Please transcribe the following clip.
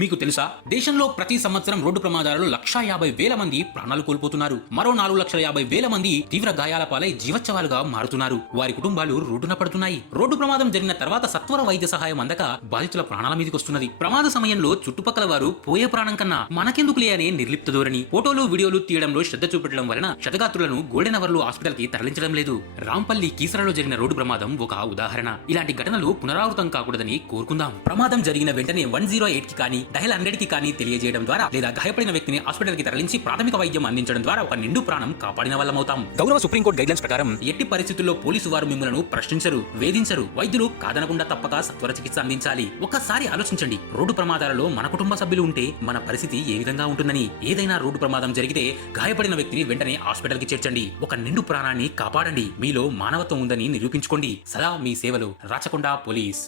మీకు తెలుసా, దేశంలో ప్రతి సంవత్సరం రోడ్డు ప్రమాదాలలో 1,50,000 మంది ప్రాణాలు కోల్పోతున్నారు. మరో 4,50,000 మంది తీవ్ర గాయాల పాలై జీవచ్ఛవాలుగా మారుతున్నారు. వారి కుటుంబాలు రోడ్డున పడుతున్నాయి. రోడ్డు ప్రమాదం జరిగిన తర్వాత సత్వర వైద్య సహాయం అందక బాధితుల ప్రాణాల మీదకొస్తున్నది. ప్రమాద సమయంలో చుట్టుపక్కల వారు పోయే ప్రాణం కన్నా మనకెందుకులే అనే నిర్లిప్త ధోరణి, ఫోటోలు వీడియోలు తీయడంలో శ్రద్ధ చూపెట్టడం వలన క్షతగాత్రులను గోల్డెన్ అవర్ లో హాస్పిటల్ కి తరలించడం లేదు. రాంపల్లి కీసరలో జరిగిన రోడ్డు ప్రమాదం ఒక ఉదాహరణ. ఇలాంటి ఘటనలు పునరావృతం కాకూడదని కోరుకుందాం. ప్రమాదం జరిగిన వెంటనే 108 కి కానీ డయల్ 100 కి కానీ తెలియజేయడం ద్వారా లేదా గాయపడిన వ్యక్తిని హాస్పిటల్ కి తరలించి ప్రాథమిక వైద్యం అందించడం ద్వారా ఒక నిండు ప్రాణం కాపాడిన వాళ్ళమవుతాం. గౌరవ సుప్రీంకోర్టు గైడ్లైన్స్ ప్రకారం ఎట్టి పరిస్థితుల్లో పోలీసు వారు మిమ్మల్ని ప్రశ్నించరు, వేధించరు. వైద్యులు కాదనకుండా తప్పక సత్వర చికిత్స అందించాలి. ఒక్కసారి ఆలోచించండి, రోడ్డు ప్రమాదాలలో మన కుటుంబ సభ్యులు ఉంటే మన పరిస్థితి ఏ విధంగా ఉంటుందని. ఏదైనా రోడ్డు ప్రమాదం జరిగితే గాయపడిన వ్యక్తిని వెంటనే హాస్పిటల్ కి చేర్చండి. ఒక నిండు ప్రాణాన్ని కాపాడండి. మీలో మానవత్వం ఉందని నిరూపించుకోండి. సదా మీ సేవలు, రాచకొండ పోలీస్.